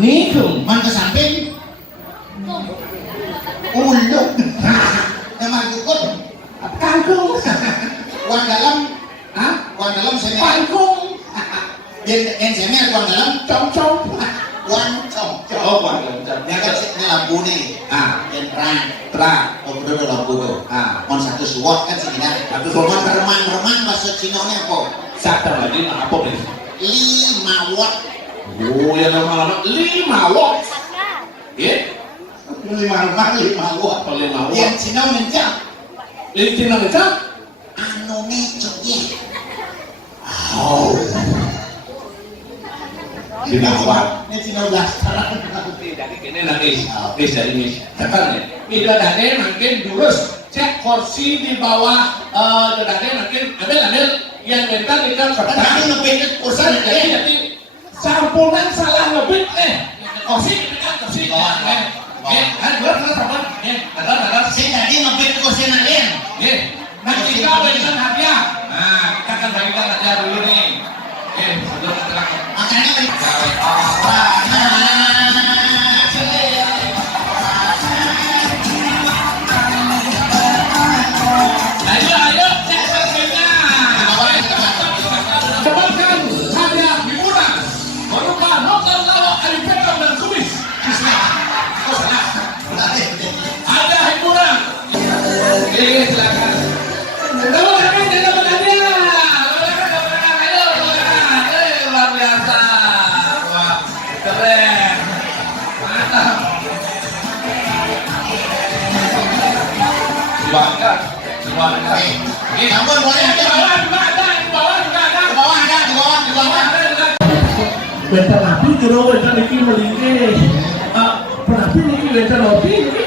Nih tuh, man ke samping. Uluk. Emang ikut kangkung. Wan dalam, wan dalam semer. Kangkung. Yang semer wan dalam cong-cong. Wan cong-cong. Oh, wan dalam. Dia kan ini lampu nih. Yang terang. Oh, betul lampu tuh. Mon satu suwak kan sini kan. Satu suwak remang-remang bahasa Cina-nya apa? Satu lagi apa nih? 5 watt. Oh, yang lama-lama 5 watt. Ya? 5 watt. 5 watt. Yang Cina mencak. Yang Cina mencak? Anu mencak ya. Oh. Cina watt. Ini Cina udah sekarang. Dari kene nanti, dari ini. Tekan ya. Tidak ada makin lurus. Cek kursi di bawah. Tidak ada makin ambil yang mental ikan kertas. Tapi lebih kursi Jadi sampunan salah lebih kursi kan kursi. Ada sama. Ada. Si tadi lebih kursi lain. Nanti kita berikan hadiah. Nah, kita akan bagikan hadiah dulu nih. Sebelum kita Makanya ayo cek kursinya. Dapatkan hadiah hiburan berupa nonton lawak Alifetam dan Kumis. Ada hiburan. Silakan. Kamu kami tidak dapat hadiah. Ayo, luar biasa. Wah, keren. Mantap. Dibangga. Ampun, boleh Di bawah juga ada. Di bawah juga ada. Di bawah ada, di bawah. Bentar api jero bentar iki melingke. Penapi niki bentar api niki.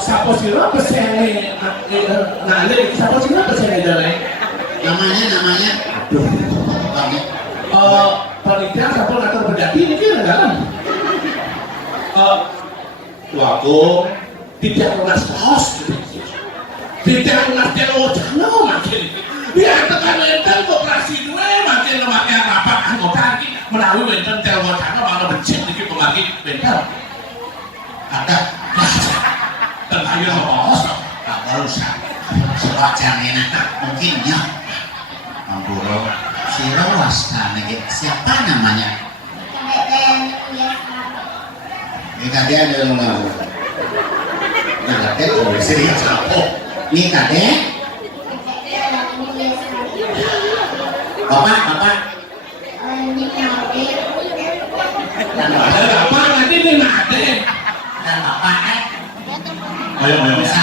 Siapa sira pesene nah ini siapa sira pesene jare. Namanya. Aduh. Panitia siapa ngatur berdaki niki enggak? Waku tidak lunas kos. Tidak lunas telojana makin. Biar tekan enten koperasi duwe makin makin rapat anggota iki menawi enten telojana malah becik niki pemagi bentar. Ada. Terlalu bos. Tak usah. Sewajar enak mungkin ya. Ampuro. Si Rowas kan siapa namanya? Ini kadek ada yang ngomong. Ini kadek boleh serius apa? Ini kadek. Bapak. Dan Apa nanti nih nade? dan bapak Ayo. bisa.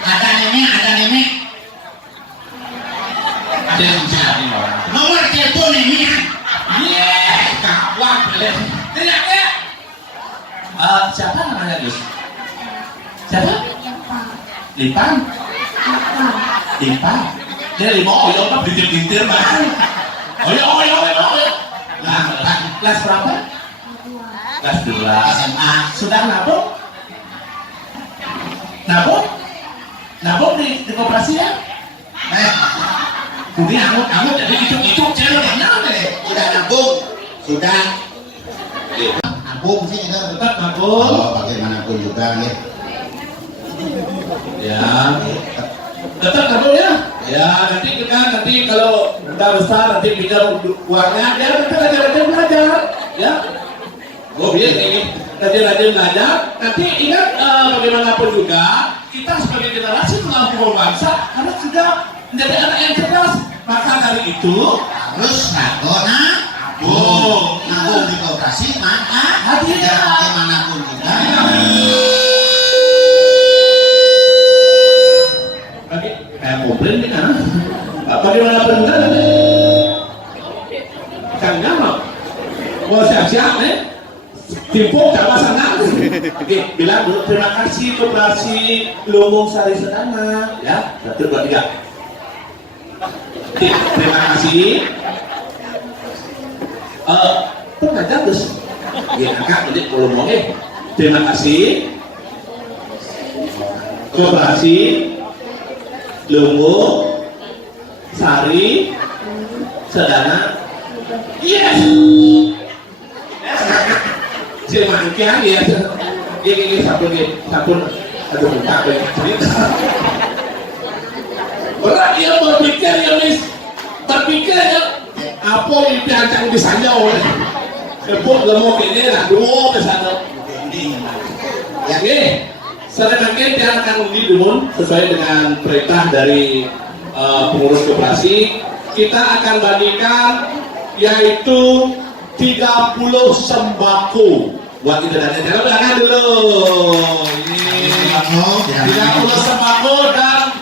Ada nenek. Ada yang bisa nih orang. Nomor telepon ini. Kawan boleh. Teriak ya. Siapa namanya Gus? Siapa? Lipan. Dia lima oyo apa bintir mah. Oyo. Nah, kelas berapa? Kelas 2 SMA. Sudah nabung di koperasi ya? Ini aku jadi itu channel mana deh? Udah nabung. Sudah. Nabung sih itu. Tetap nabung. Oh, bagaimanapun juga nih. Ya. Tetap nabung ya? Ya, nanti kalau udah besar nanti pinjam uangnya ya nanti rajin belajar ya. Gue biar ini rajin belajar. Nanti ingat bagaimanapun juga kita sebagai generasi tulang bangsa harus juga menjadi anak yang cerdas. Maka dari itu Harus nabung. Nabung di koperasi maka hadiah. bagaimanapun juga. Kayak komplain nih kan? Bagaimanapun juga nanti Kang Gamal mau siap-siap nih timpuk sama sana. Oke, bilang dulu terima kasih koperasi Lumbung Sari Sedana ya. 1, 2, 3. Terima kasih. Pengajar terus. Ya, kakak nanti kalau mau terima kasih Koperasi, Lungo, Sari, Sedana. Yes. Silmangkian ya. Ini sabun. Aduh, tak boleh cerita. Berat dia berpikir ya, Miss. Berpikir ya. Apa yang diancang di sana oleh kebun lemuk ini lah, dua ke sana. Ya, oke. Selanjutnya dia akan undi dulu sesuai dengan perintah dari pengurus koperasi. Kita akan bandingkan yaitu 30 sembako buat kita dan jangan dulu. Ini 30 sembako dan